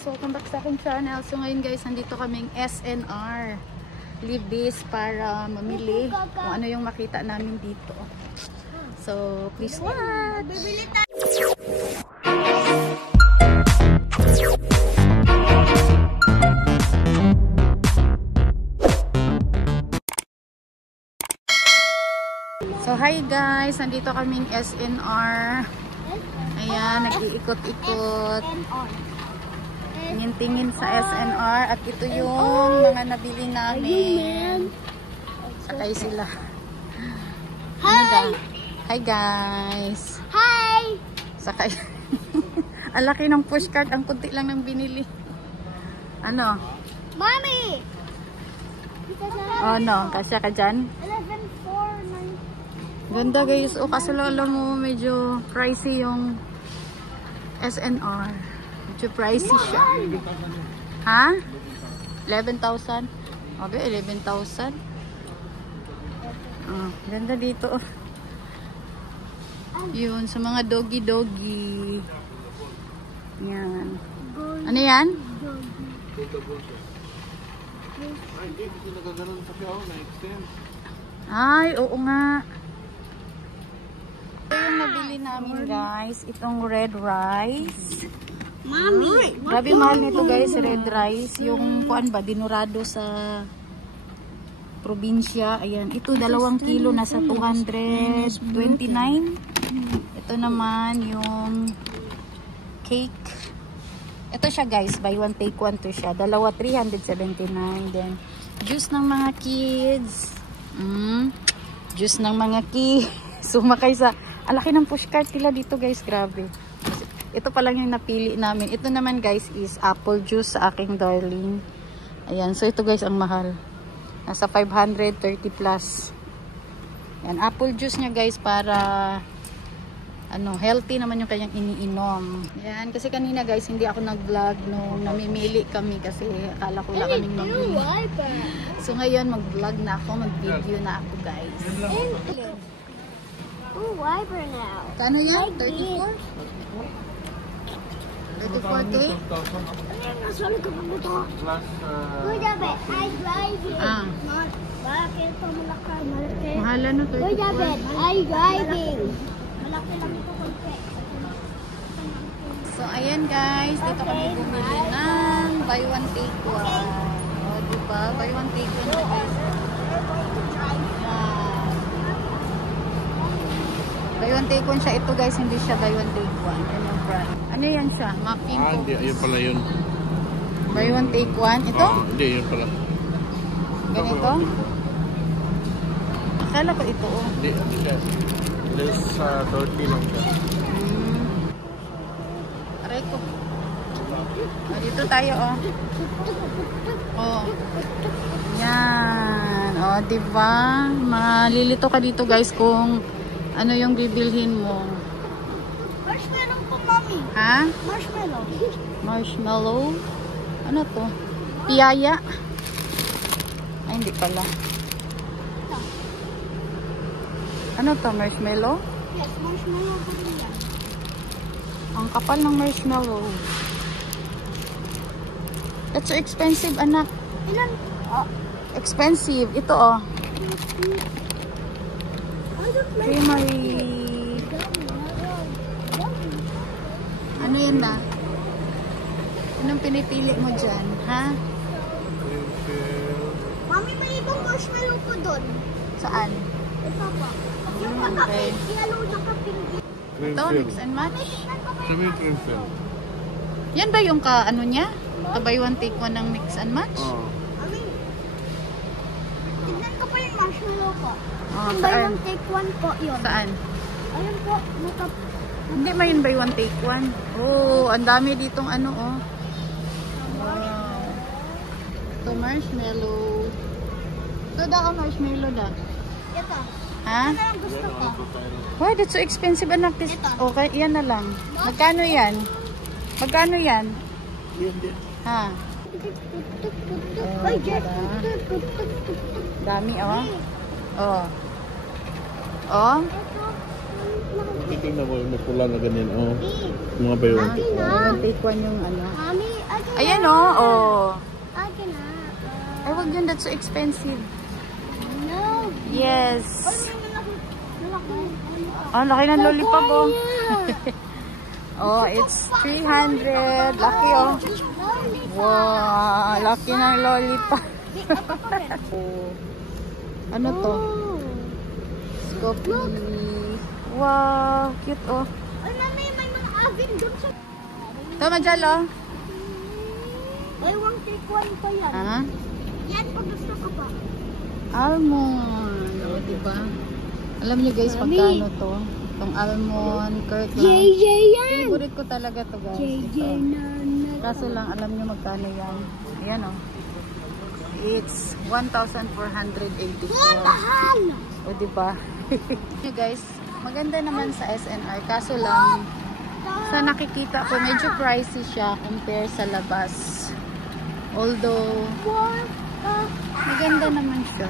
guys, welcome back sa aking channel. So ngayon guys, nandito kaming SNR Libis para mamili kung ano yung makita namin dito. So please watch. So hi guys, nandito kaming SNR. Ayan, nag-iikot-ikot. Tingin-tingin sa SNR. At ito yung mga nabili namin. Sakay sila. Hi! Hi guys! Hi! Sakay. Ang laki ng pushcart. Ang kunti lang ng binili. Ano? Mommy! Oh no, kasya ka dyan? 11,490. Ganda guys. O kaso alam mo, medyo pricey yung SNR. Medyo pricey siya. Ha? 11,000? Okay, 11,000. Ganda dito. Yun, sa mga doggy-doggy. Yan. Ano yan? Ay, oo nga. Ito yung nabili namin guys. Itong red rice. Mommy! Grabe mahal nito guys, red rice. Yung kuan ba, dinurado sa probinsya. Ayan, ito 2 kilo nasa 229. Ito naman yung cake. Ito siya guys, buy one take one to siya. Dalawa 379. Then juice ng mga kids. Juice ng mga kids. Sumakay sa alaki ng pushcart nila dito guys, grabe. Ito pa lang yung napili namin. Ito naman guys is apple juice sa aking darling. Ayan, so ito guys ang mahal. Nasa 530 plus. Ayan, apple juice niya guys para ano, healthy naman yung kanyang iniinom. Ayan, kasi kanina guys hindi ako nag-vlog nung namimili kami kasi akala ko lang kaming mamili. So ngayon mag-vlog na ako, mag-video na ako guys. Oh, wiper now. Kano yan? 34? 34K? Kuya, bet, I driving. Bakit pa malaki? Mahal ano, Kuya, 34? bet, I driving. Malaki lang ito konti. So ayan guys, dito kami bumili ng buy one take one. O diba? Buy one take one na guys. Buy one take one siya. Ito guys, hindi siya buy one take one. Ano yung brand? Ano yan siya? Muffin cookies. Hindi. Ayun pala yun. Buy one take one. Ito? Hindi. Yun pala. Ganito? Akala ko ito oh. Hindi. Hindi siya. Less 30 lang siya. Aray ko. Dito tayo oh. Oh. Yan. Oh, diba? Malilito ka dito guys kung ano yung bibilhin mo. Marshmallow po, mommy. Ha? Marshmallow. Marshmallow? Ano to? Piyaya? Ay, hindi pala. Ano to? Marshmallow? Yes, marshmallow po yan. Ang kapal ng marshmallow. That's so expensive, anak. Ilan? Expensive. Ito oh. I don't like Creamery. Ano yan na? Anong pinipili mo dyan? Ha? Mami, may ibang marshmallow po doon. Saan? Ito po. Yung Okay. kakapit, yellow na kapinggi. Ito, mix and match. Sabi yung cream fill. Yan ba yung ano niya? Buy one take one ng mix and match? Oo. Mami, tignan ko pa yung marshmallow po. Oh, Yung buy saan? one take one po yun. Saan? Ayun po, Hindi ba yun buy one take one? Oh, ang dami ditong ano oh. Wow. Ito marshmallow. Ito daw marshmallow da. Ito. Ha? Ano lang gusto ko? Why, that's so expensive anak. This, Ito. okay, yan na lang. Magkano yan? Magkano yan? Ha? Ay, Jack. Dami oh. Oh. Oh. Titignan mo yung pula na ganyan. Oh. Mga bayo. Akin na. Take one yung ano. Mami, akin Ayan oh. Akin na. Ay, wag yun. That's so expensive. No. Yes. Malaki. Oh, laki ng lollipop oh. Papaya. Oh, it's 300. Laki oh. Wow, laki ng lollipop. Oh. Ano to? Scoopy. Wow, cute oh. Ay, mami, may mga asin doon sa... Tama dyan oh. Buy one, take one pa yan. Ha? Yan, pag gusto ko pa. Almond. O, diba? Alam niyo guys, pagkano to? Itong almond, Kirkland. JJ yan! Favorite ko talaga to guys. JJ Ito. na. Kaso lang, alam niyo magkano yan. Ayan o. It's 1,484. Mahal! O, diba? Yung guys, maganda naman sa SNR. Kaso lang, sa nakikita ko, medyo pricey siya compare sa labas. Although, maganda naman siya.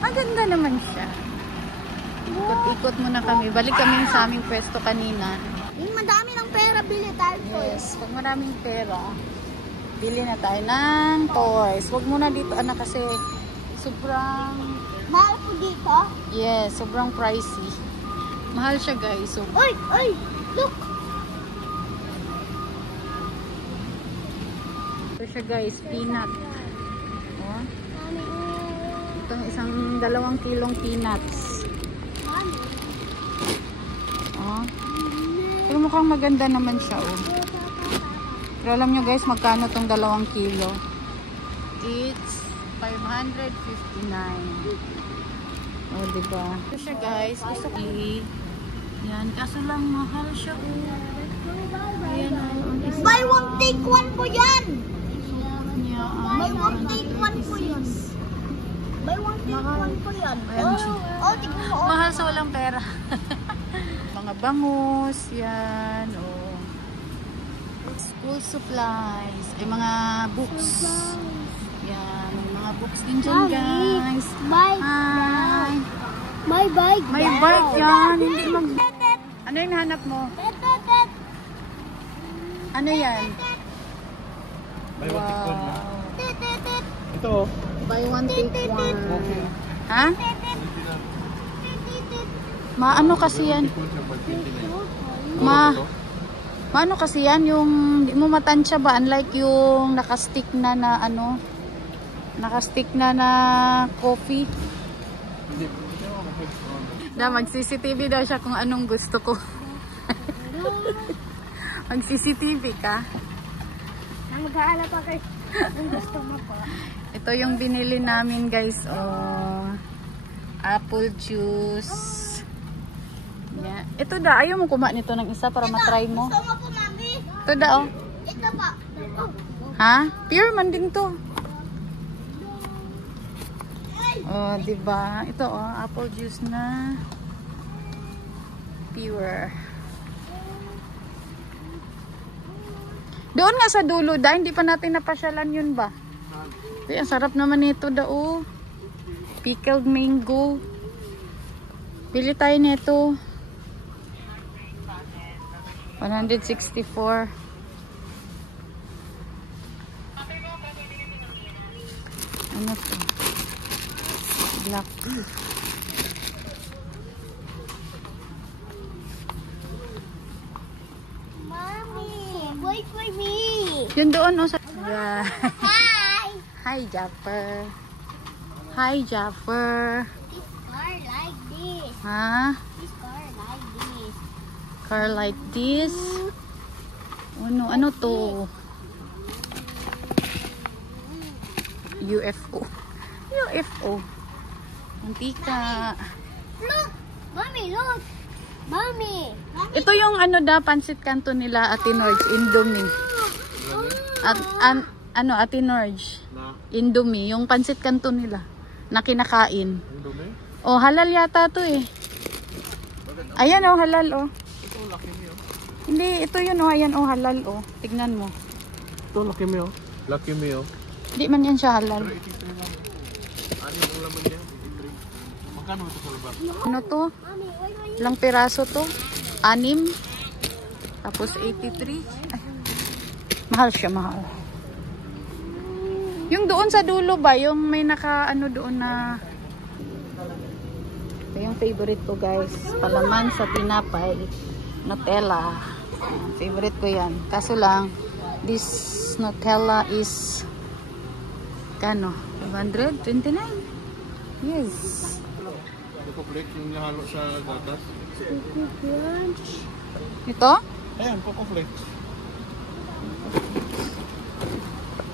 Maganda naman siya. Ikot-ikot muna kami. Balik kami sa aming pwesto kanina. Yung madami ng pera, bili tayo. Yes, pag maraming pera, bili na tayo ng toys. Huwag muna dito, anak, kasi sobrang... Mahal po dito. Yes, sobrang pricey. Mahal siya, guys. So, Oy! Oy! Look! ito siya, guys, peanut. Oh, itong isang 2 kilong peanuts. Oh. Pero mukhang maganda naman siya, oh. Pero alam nyo guys, magkano tong 2 kilo? It's 559. Oh, diba? Ito siya guys, gusto ko. Yan, kaso lang mahal siya, oh. Ayan, oh. Buy one, take one po yan! Yeah, Buy one, take one po yan. Buy one, take one po yan. Oh, tignan mo. Oh. mahal sa walang pera. Mga bangus, yan, oh. School supplies, ay mga books. Yan, may mga books din dyan, guys. My Hi. My bike. May bike yan, hindi mag... Ano yung hanap mo? Ano yan? May one take one na. Wow. Ito oh. Buy one, take one. Okay. Ha? Maano kasi yan? Maano kasi yan? Yung di mo matansya ba? Unlike yung nakastick na na ano? Nakastick na na coffee. Na mag-CCTV daw siya kung anong gusto ko. Mag-CCTV ka? Mag-aalala pa kayo. Ang gusto mo po. Ito yung binili namin guys. Oh, apple juice. Yeah. Ito da, ayaw mo kumain nito ng isa para matry mo. Gusto mo po, mami? Ito da oh. Ito pa. Ha? Pure man din to. Oh, diba? Ito oh, apple juice na pure. Doon nga sa dulo da, hindi pa natin napasyalan yun ba? Ay, ang sarap naman ito da oh. Pickled mango. Bili tayo nito. 164. Ano to? Black tea. Mommy, wait for me. Yun doon oh sa... Hi. Hi Japper. Hi Japper. This car like this. Ha? This car like this. Car like this. Ano? Ano to? UFO. UFO. Antika. Look, mommy, look. Mommy. Ito yung ano da, pansit kanto nila Ate Norge, Indomie. At ano Ate Norge, Na? Indomie, yung pansit kanto nila na kinakain. Ang dumi? Oh, halal yata to eh. Ayan oh, halal oh. Ito, laki mo oh. Hindi, ito yun oh, ayan oh, halal oh. Tignan mo. Ito, laki mo oh. Laki mo oh. Hindi man yan siya halal. Pero 83 lang. Ano yung ulaman niya? 83. Magkano ito sa labas? Ano to? Mommy, wait for you. Ilang piraso to? 6. Tapos 83. Ay, mahal siya, mahal. Yung doon sa dulo ba? Yung may naka ano doon na... Ito yung favorite ko guys. Palaman sa tinapay. Nutella. Favorite ko yan. Kaso lang, this Nutella is... Kano? 529? Yes. Choco Flakes yung nahalo sa gatas. Ito? Ayan, Choco Flakes.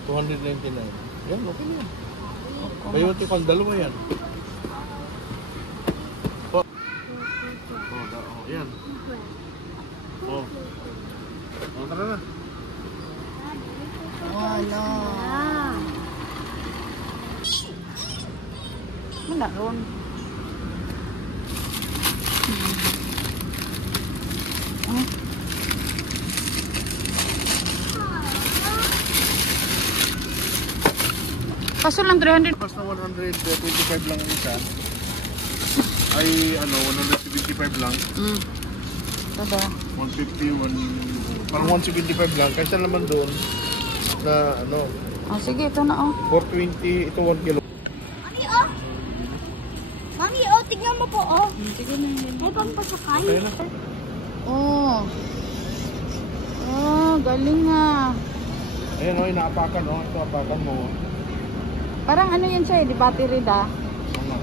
299. Yan, okay yan. Bayote pang dalawa yan. Oh, yan. Oh. Oh, tara na. Wala. Wala ron. Kaso lang 300. Mas na 125 lang ang isa. Ay, ano, 175 lang. Ito. 150, parang 175 lang. Kaysa naman doon na, ano, Oh, sige, ito na oh. 420, ito 1 kilo. Mami, oh. Mami, oh, tignan mo po, oh. Sige na yun. May pampasakay. Okay na. Oh. Oh, galing nga. Ayan, oh, inaapakan, oh. Ito, apakan mo. Parang ano yan siya eh, di battery da. Ano?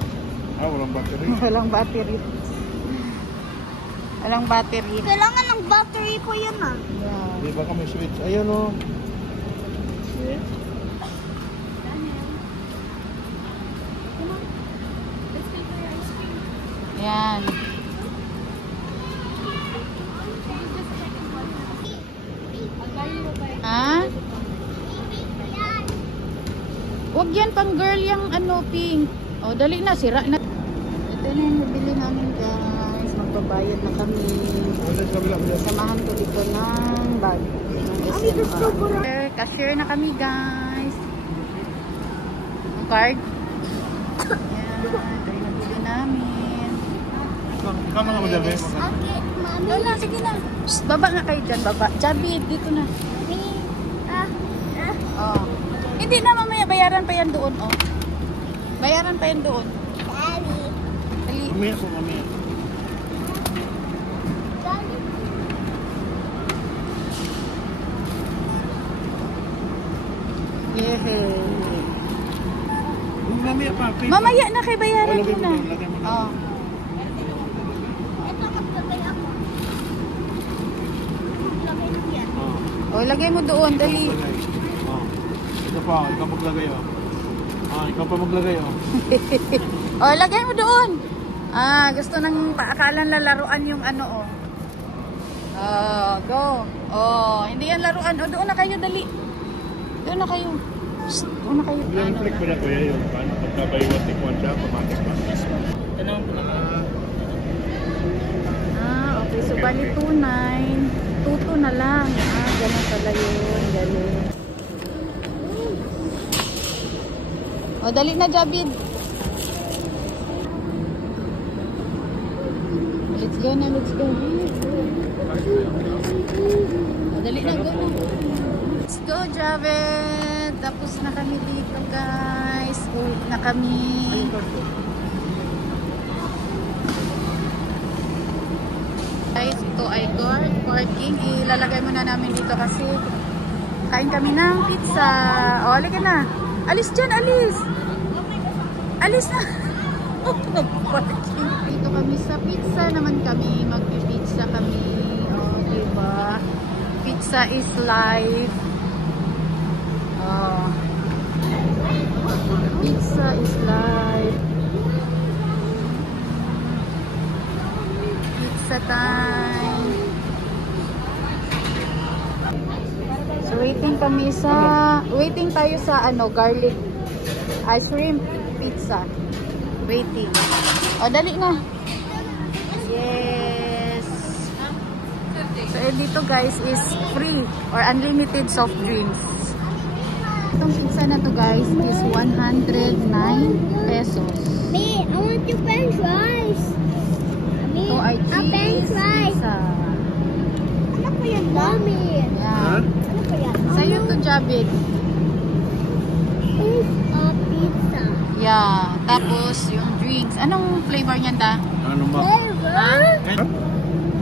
Ah, walang battery. Walang battery. Walang battery. Kailangan ng battery ko yan, ah. Yeah. Di ba kami switch? Ayan, oh. Yan. Ha? Huwag yan pang girl yung ano pink. O dali na, sira na. Ito na yung nabili namin guys. Magbabayad na kami. Samahan ko dito ng bag. Cashier na kami guys. Ang card. Yan. Ito yung nabili namin. Ikaw mga madami. Okay, mami. Lola, sige na. Psst, baba nga kayo dyan, baba. Jabi, dito na. Oh. Hindi na mamaya, bayaran pa yan doon, oh. Bayaran pa yan doon. Daddy. Dali. Mamaya po, mamaya. Daddy. Yehey. Mamaya pa. Mamaya na kay bayaran Oh, lagay mo mo na. doon, lagay mo doon. Oh. Ito, maglagay ako. Maglagay ko yan. Oh. Oh, lagay mo doon, dali. Maglagay. Oh. Ito pa, ikaw maglagay, oh. Ah, ikaw pa maglagay, oh. Oh, lagay mo doon. Ah, gusto nang paakalan lalaruan yung ano, oh. Oh, go. Oh, hindi yan laruan. Oh, doon na kayo, dali. Doon na kayo. Psst, doon na kayo. Yung click mo na kuya yun. Paano pagkabay 1 siya, pamatik pa. Tanong ko na. Ah, okay. So, bali 2.9. 2.2 na lang. Ah, ganun pala yun. Galing. O, dali na, Jabid. Let's go na, let's go. O, dali na, go na. Let's go, Jabid. Tapos na kami dito, guys. Uwi na kami. Guys, ito ay guard parking. Ilalagay muna namin dito kasi kain kami ng pizza. O, halika na. Alis dyan, alis. Alis na. Nag-parking. Dito kami sa pizza naman kami. Magpipizza kami. O, diba? Pizza is life. O. Pizza is life. Pizza time. So waiting tayo sa ano, garlic shrimp pizza. Waiting. O, dali na. Yes. So dito guys is free or unlimited soft drinks. Itong pizza na to guys is 109 pesos. Me, I want your french fries. Me, Ito ay a french cheese fries. pizza. Ano po yan, Mommy? Yan. Ano po yan? Sa'yo to, Jabit. is a pizza. Yeah. Tapos, yung drinks. Anong flavor niyan ta? Ano ba? Flavor? Ha?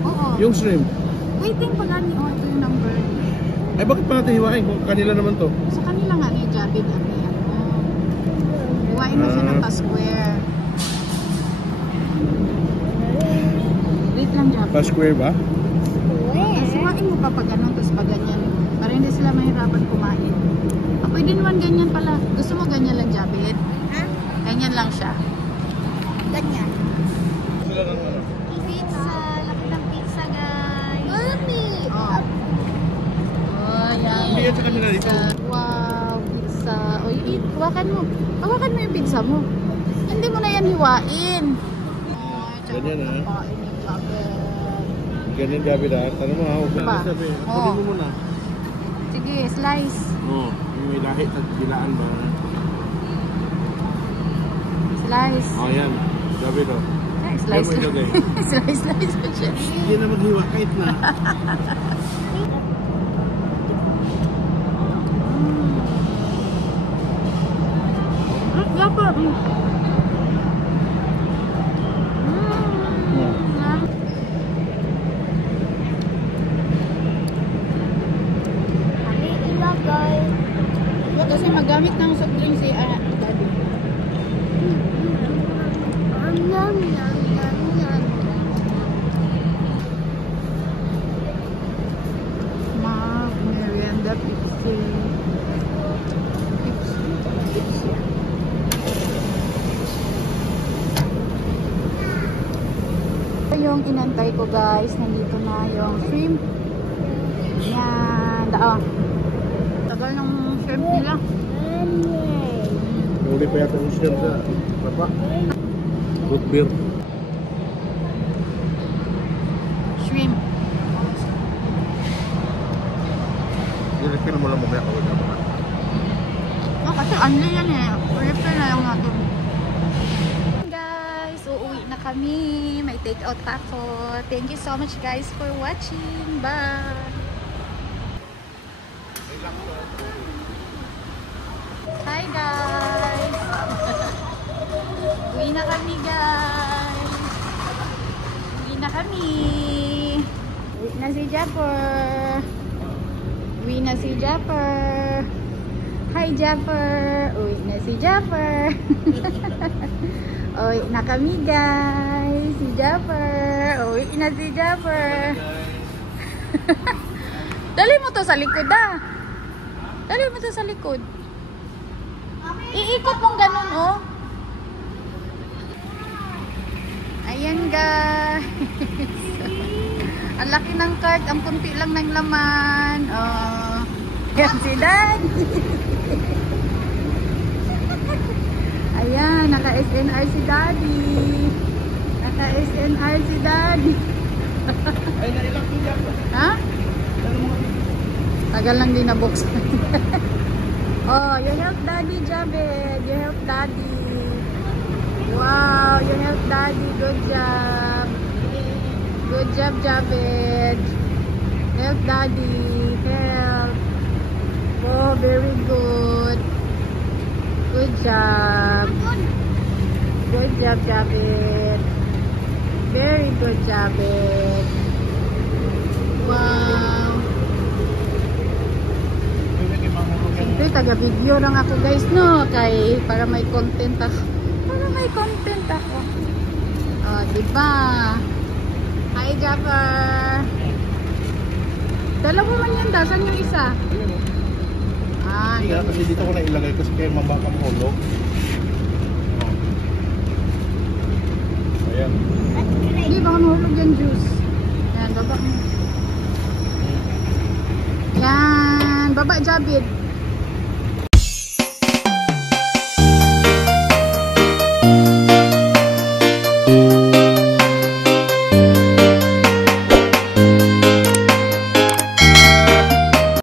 Oo. Yung shrimp. Waiting pa gani. Oh, ito yung number. Eh bakit pa natin hiwain kung kanila naman to? Sa kanila nga ni Jabid. Hiwain mo siya ng pa-square. Wait lang, Jabid. Pa-square ba? Kasi hiwain mo pa pag ganun, tapos pag ganyan. Para hindi sila mahirapan kumain. Ah, pwede naman ganyan pala. Gusto mo ganyan lang, Jabid? Ha? Ganyan lang siya. Ganyan. Sila ng ano? Pizza. Laki ng pizza, guys. Mommy! Oh. Oh, yan. Hindi yan sa kanila dito. Wow, pizza. O, hawakan mo. Hawakan mo yung pizza mo. Hindi mo na yan hiwain. Ganyan, ha? Kain yung Jabid. Ganyan gabi dahil. Ano mo ha? Huwag Ba? na sabi. Oo. Kunin mo muna. Sige, slice. Oo. Yung may lahit at bilaan ba? Slice. Oh, yan. Gabi to. Ay, slice. Yan mo ilagay. Slice mo siya. Hindi na maghiwa. Kahit na. Gapa. Kami ilagay. Kasi magamit ng soft drink si Daddy. Yum, yum, yum, yum. Ma, merienda, pizza. Pizza. Ito yung inantay ko, guys. Nandito na yung shrimp. Yan. Tagal ng shrimp nila. Uli pa yata yung shrimp sa baba. Root beer. Shrimp. Nilipin mo lang mamaya kawag naman. Oh, kasi unli yan eh. Refill na lang natin. Guys, uuwi na kami. May take out pa ako. Thank you so much guys for watching. Bye! Hi guys! Uwi na kami guys! Uwi na kami! Uwi na si Japper! Uwi na si Japper! Hi Japper! Uwi na si Japper! Uwi na kami guys! Si Japper! Uwi na si Japper! Dali mo to sa likod ah! Dali mo to sa likod! Iikot mong ganun oh! Ayan guys! Ang laki ng cart, ang kunti lang ng laman. Oh. Yan si Daddy. Ayan, naka-SNR si Daddy. Naka-SNR si Daddy. Ay, nailang pinja pa. Ha? Tagal lang din na box. Oh, you help Daddy, Jabed. You help Daddy. Wow, you help Daddy. Good job. Good job, Jabed. Help Daddy. Help. Oh, very good. Good job. Good job, Jabed. Very good, Jabed. Wow. Siyempre, taga-video lang ako guys, no? Kay, para may content ako. Para may content ako. Oh, diba? Hi, Japper. Dalawa man yan, dasan yung isa. Ah, Hindi nga, kasi dito ko na ilagay kasi kaya mabakang hulog. Ayan. hindi, baka mahulog yan juice. Yan, baba mo. Yan, baba, Jabid.